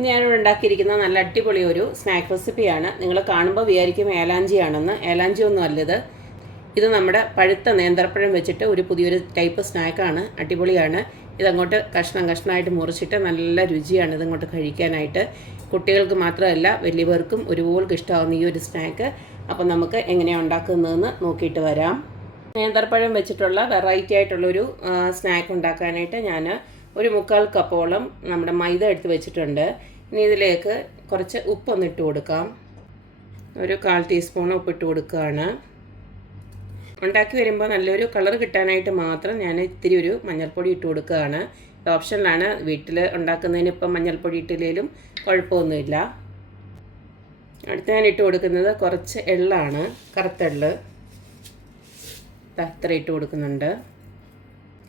ഞാനിവിടെ ഉണ്ടാക്കിയിരിക്കുന്ന നല്ല അടിപൊളി ഒരു സ്നാക്ക് റെസിപ്പിയാണ് നിങ്ങൾ കാണുമ്പോൾ വിചാരിക്കും ഏലാഞ്ചിയാണെന്ന്. ഏലാഞ്ചി ഒന്നും അല്ലത്. ഇത് നമ്മുടെ പഴുത്ത നേന്ത്രപ്പഴം വെച്ചിട്ട് ഒരു പുതിയൊരു ടൈപ്പ് സ്നാക്കാണ് അടിപൊളിയാണ്. ഇതങ്ങോട്ട് കഷ്ണം കഷ്ണമായിട്ട് മുറിച്ചിട്ട് നല്ല രുചിയാണ് ഇതങ്ങോട്ട് കഴിക്കാനായിട്ട്. കുട്ടികൾക്ക് മാത്രമല്ല വലിയവർക്കും ഒരുപോലെ ഇഷ്ടമാവുന്ന ഈ ഒരു സ്നാക്ക് അപ്പോൾ നമുക്ക് എങ്ങനെയാണ് ഉണ്ടാക്കുന്നതെന്ന് നോക്കിയിട്ട് വരാം. നേന്ത്രപ്പഴം വെച്ചിട്ടുള്ള വെറൈറ്റി ആയിട്ടുള്ളൊരു സ്നാക്ക് ഉണ്ടാക്കാനായിട്ട് ഞാൻ ഒരു മുക്കാൽ കപ്പോളം നമ്മുടെ മൈദ എടുത്ത് വെച്ചിട്ടുണ്ട്. ഇനി ഇതിലേക്ക് കുറച്ച് ഉപ്പൊന്ന് ഇട്ട് കൊടുക്കാം. ഒരു കാൽ ടീസ്പൂൺ ഉപ്പിട്ട് കൊടുക്കുകയാണ്. ഉണ്ടാക്കി വരുമ്പോൾ നല്ലൊരു കളർ കിട്ടാനായിട്ട് മാത്രം ഞാൻ ഇത്തിരി ഒരു മഞ്ഞൾപ്പൊടി ഇട്ട് കൊടുക്കുകയാണ്. ഓപ്ഷനിലാണ്. വീട്ടിൽ ഉണ്ടാക്കുന്നതിന് ഇപ്പം മഞ്ഞൾപ്പൊടി ഇട്ടില്ലെങ്കിലും കുഴപ്പമൊന്നുമില്ല. അടുത്ത് ഞാൻ ഇട്ട് കൊടുക്കുന്നത് കുറച്ച് എള്ളാണ്. കറുത്തെള്ള് ഇത്ര ഇട്ട് കൊടുക്കുന്നുണ്ട്.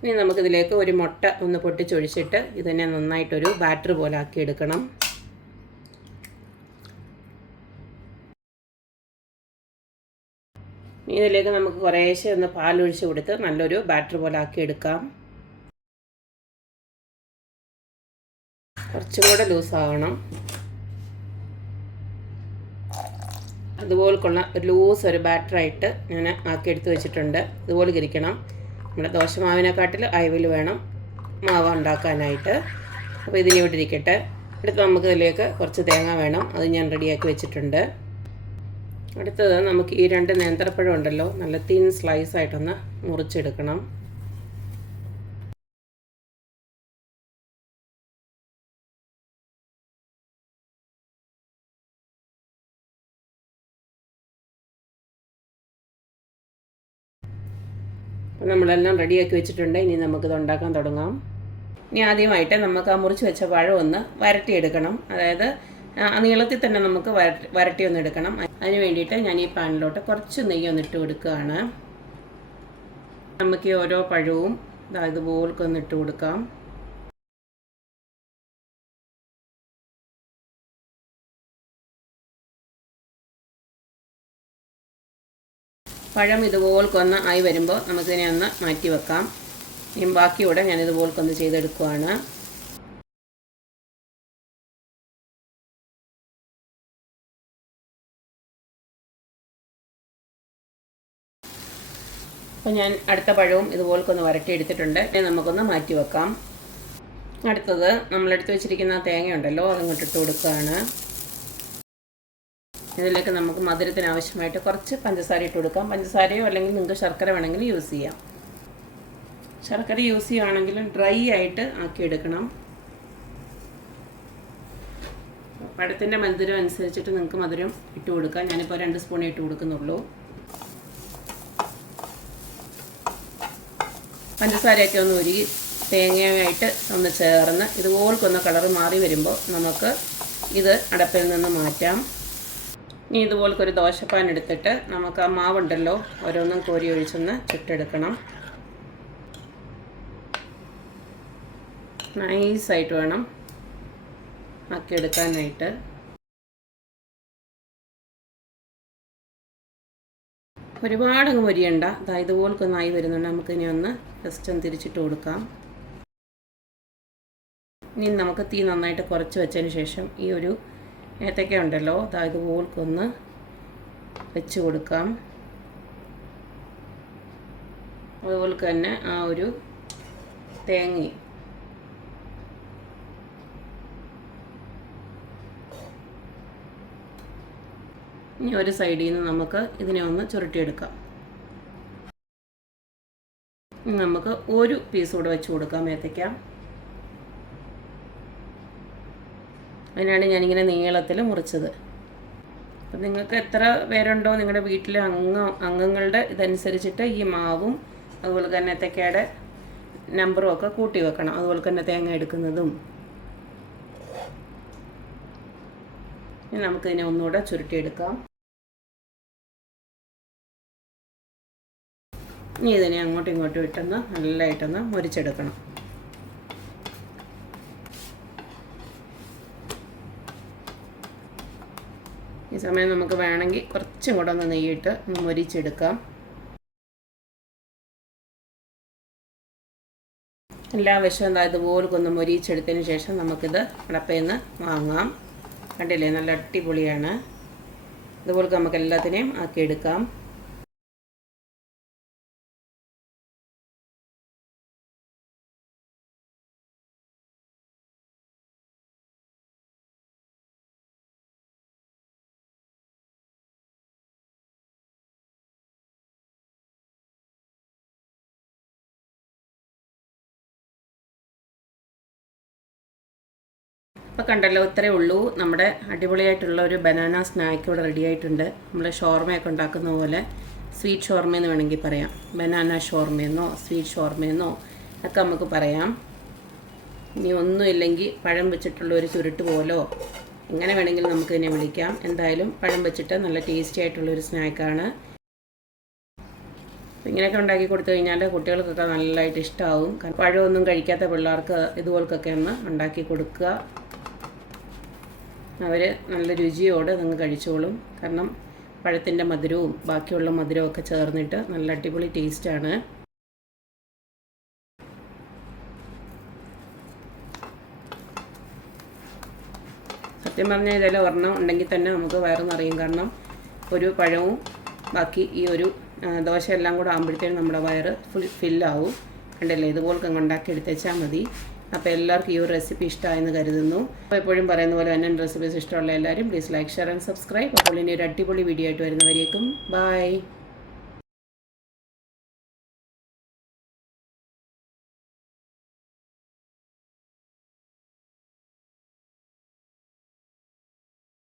ഇനി നമുക്കിതിലേക്ക് ഒരു മുട്ട ഒന്ന് പൊട്ടിച്ചൊഴിച്ചിട്ട് ഇതിനെ നന്നായിട്ടൊരു ബാറ്റർ പോലെ ആക്കി എടുക്കണം. ഇതിലേക്ക് നമുക്ക് കുറേശ്ശെ ഒന്ന് പാലൊഴിച്ച് കൊടുത്ത് നല്ലൊരു ബാറ്റർ പോലെ ആക്കി എടുക്കാം. കുറച്ചും കൂടെ ലൂസാവണം. അതുപോലെക്കുള്ള ഒരു ലൂസ് ഒരു ബാറ്ററായിട്ട് ഞാൻ ആക്കി എടുത്ത് വെച്ചിട്ടുണ്ട്. ഇതുപോലെ ഇരിക്കണം. നമ്മുടെ ദോശമാവിനെക്കാട്ടിൽ അയവിൽ വേണം മാവ് ഉണ്ടാക്കാനായിട്ട്. അപ്പോൾ ഇതിനി ഇവിടെ ഇരിക്കട്ടെ അടുത്ത് നമുക്ക് ഇതിലേക്ക് കുറച്ച് തേങ്ങ വേണം. അത് ഞാൻ റെഡിയാക്കി വെച്ചിട്ടുണ്ട്. അടുത്തത് നമുക്ക് ഈ രണ്ട് നേന്ത്രപ്പഴം ഉണ്ടല്ലോ. നല്ല തിൻ സ്ലൈസ് ആയിട്ടൊന്ന് മുറിച്ചെടുക്കണം. നമ്മളെല്ലാം റെഡിയാക്കി വെച്ചിട്ടുണ്ട്. ഇനി നമുക്കിത് ഉണ്ടാക്കാൻ തുടങ്ങാം. ഇനി ആദ്യമായിട്ട് നമുക്ക് ആ മുറിച്ച് വെച്ച പഴം ഒന്ന് വരട്ടിയെടുക്കണം. അതായത് നീളത്തിൽ തന്നെ നമുക്ക് വരട്ടി വരട്ടി ഒന്ന് എടുക്കണം. അതിന് വേണ്ടിയിട്ട് ഞാൻ ഈ പാനിലോട്ട് കുറച്ച് നെയ്യ് ഒന്ന് ഇട്ട് കൊടുക്കുകയാണ്. നമുക്ക് ഈ ഓരോ പഴവും ഇതുപോലൊക്കെ ഒന്ന് ഇട്ട് കൊടുക്കാം. പഴം ഇതുപോൽക്കൊന്ന് ആയി വരുമ്പോൾ നമുക്കിതിനെ ഒന്ന് മാറ്റി വെക്കാം. ഇനി ബാക്കിയൂടെ ഞാൻ ഇതുപോൽക്കൊന്ന് ചെയ്തെടുക്കുവാണ്. അപ്പോൾ ഞാൻ അടുത്ത പഴവും ഇതുപോൽക്കൊന്ന് വരട്ടിയെടുത്തിട്ടുണ്ട് ഇനി നമുക്കൊന്ന് മാറ്റി വെക്കാം. അടുത്തത് നമ്മളെടുത്ത് വെച്ചിരിക്കുന്ന തേങ്ങ ഉണ്ടല്ലോ അതങ്ങോട്ട് ഇട്ട് കൊടുക്കുകയാണ്. ഇതിലേക്ക് നമുക്ക് മധുരത്തിന് ആവശ്യമായിട്ട് കുറച്ച് പഞ്ചസാര ഇട്ട് കൊടുക്കാം. പഞ്ചസാരയോ അല്ലെങ്കിൽ നിങ്ങൾക്ക് ശർക്കര വേണമെങ്കിൽ യൂസ് ചെയ്യാം. ശർക്കര യൂസ് ചെയ്യുകയാണെങ്കിൽ ഡ്രൈ ആയിട്ട് ആക്കിയെടുക്കണം പഴത്തിന്റെ മധുരം അനുസരിച്ചിട്ട് നിങ്ങൾക്ക് മധുരം ഇട്ട് കൊടുക്കാം. ഞാനിപ്പോൾ രണ്ട് സ്പൂണേ ഇട്ട് കൊടുക്കുന്നുള്ളൂ. പഞ്ചസാരയൊക്കെ ഒന്ന് ഉരുകി തേങ്ങയായിട്ട് ഒന്ന് ചേർന്ന് ഇതുപോൽക്കൊന്ന് കളറ് മാറി വരുമ്പോൾ നമുക്ക് ഇത് അടപ്പിൽ നിന്ന് മാറ്റാം. ഇനി ഇതുപോലെ ഒരു ദോശപ്പാൻ എടുത്തിട്ട് നമുക്ക് ആ മാവുണ്ടല്ലോ ഓരോന്നും കോരി ഒഴിച്ചൊന്ന് ചുട്ടെടുക്കണം. നൈസായിട്ട് വേണം ആക്കിയെടുക്കാനായിട്ട്. ഒരുപാട് അങ്ങ് പൊരിയണ്ട അതാ ഇതുപോലൊക്കെ ഒന്നായി വരുന്നുണ്ട്. നമുക്കിനി ഒന്ന് ജസ്റ്റ് ഒന്ന് തിരിച്ചിട്ട് കൊടുക്കാം. ഇനി നമുക്ക് തീ നന്നായിട്ട് കുറച്ച് വെച്ചതിന് ശേഷം ഈ ഒരു ഏത്തക്ക ഉണ്ടല്ലോ. അതാ ഇതുപോൽക്കൊന്ന് വെച്ച് കൊടുക്കാം. അതുപോലെ തന്നെ ആ ഒരു തേങ്ങ ഇനി ഒരു സൈഡിൽ നിന്ന് നമുക്ക് ഇതിനെ ഒന്ന് ചുരുട്ടിയെടുക്കാം. നമുക്ക് ഒരു പീസ് കൂടെ വെച്ച് കൊടുക്കാം ഏത്തയ്ക്ക അതിനാണ് ഞാനിങ്ങനെ നീളത്തിൽ മുറിച്ചത്. അപ്പം നിങ്ങൾക്ക് എത്ര പേരുണ്ടോ നിങ്ങളുടെ വീട്ടിലെ അംഗ അംഗങ്ങളുടെ ഇതനുസരിച്ചിട്ട് ഈ മാവും അതുപോലെ തന്നെ ഏത്തക്കയുടെ നമ്പറും ഒക്കെ കൂട്ടി വെക്കണം. അതുപോലെ തന്നെ തേങ്ങ എടുക്കുന്നതും. ഇനി നമുക്കിതിനെ ഒന്നുകൂടെ ചുരുട്ടിയെടുക്കാം. ഇനി ഇതിനെ അങ്ങോട്ടും ഇങ്ങോട്ടും ഇട്ടൊന്ന് നല്ലതായിട്ടൊന്ന് മുരിച്ചെടുക്കണം. ഈ സമയം നമുക്ക് വേണമെങ്കിൽ കുറച്ചും കൂടെ ഒന്ന് നെയ്യിട്ട് ഒന്ന് മൊരിച്ചെടുക്കാം. എല്ലാ വശവും ഇതുപോലെ ഒന്ന് മൊരിച്ചെടുത്തതിന് ശേഷം നമുക്കിത് അടപ്പയിൽ വാങ്ങാം. കണ്ടില്ലേ? നല്ല അടിപൊളിയാണ്. ഇതുപോലെ നമുക്ക് എല്ലാത്തിനെയും ആക്കിയെടുക്കാം. ഇപ്പോൾ കണ്ടല്ലോ ഇത്രയേ ഉള്ളൂ. നമ്മുടെ അടിപൊളിയായിട്ടുള്ള ഒരു ബനാന സ്നാക്ക് ഇവിടെ റെഡി ആയിട്ടുണ്ട്. നമ്മൾ ഷോർമയൊക്കെ ഉണ്ടാക്കുന്ന പോലെ സ്വീറ്റ് എന്ന് വേണമെങ്കിൽ പറയാം. ബനാന ഷോർമയെന്നോ സ്വീറ്റ് ഷോർമയെന്നോ ഒക്കെ നമുക്ക് പറയാം. ഇനി ഒന്നുമില്ലെങ്കിൽ പഴം വെച്ചിട്ടുള്ള ഒരു ചുരുട്ട് പോലോ എങ്ങനെ വേണമെങ്കിലും നമുക്ക് ഇതിനെ വിളിക്കാം. എന്തായാലും പഴം വെച്ചിട്ട് നല്ല ടേസ്റ്റി ആയിട്ടുള്ള ഒരു സ്നാക്കാണ് ഇങ്ങനെയൊക്കെ ഉണ്ടാക്കി കൊടുത്തു കഴിഞ്ഞാൽ കുട്ടികൾക്കൊക്കെ നല്ലതായിട്ട് ഇഷ്ടമാവും പഴമൊന്നും കഴിക്കാത്ത പിള്ളേർക്ക് ഇതുപോലൊക്കെ ഒന്ന് ഉണ്ടാക്കി കൊടുക്കുക. അവർ നല്ല രുചിയോടെ അതങ്ങ് കഴിച്ചോളും. കാരണം പഴത്തിന്റെ മധുരവും ബാക്കിയുള്ള മധുരവും ഒക്കെ ചേർന്നിട്ട് നല്ല അടിപൊളി ടേസ്റ്റാണ്. സത്യം പറഞ്ഞാൽ ഇതെല്ലാം ഒരെണ്ണം ഉണ്ടെങ്കിൽ തന്നെ നമുക്ക് വയറ് നിറയും. കാരണം ഒരു പഴവും ബാക്കി ഈ ഒരു ദോശ എല്ലാം കൂടെ ആകുമ്പോഴത്തേനും നമ്മുടെ വയറ് ഫുൾ ഫില്ലാവും. കണ്ടല്ലേ? ഇതുപോലെ ഉണ്ടാക്കി എടുത്തേച്ചാൽ മതി. അപ്പോൾ എല്ലാവർക്കും ഈ ഒരു റെസിപ്പി ഇഷ്ടമായെന്ന് കരുതുന്നു. അപ്പോൾ എപ്പോഴും പറയുന്ന പോലെ തന്നെ റെസിപ്പീസ് ഇഷ്ടമുള്ള എല്ലാവരും please like share and subscribe അപ്പോൾ ഇനി ഒരു അടിപൊളി വീഡിയോ ആയിട്ട് വരുന്നവരേക്കും. ബൈ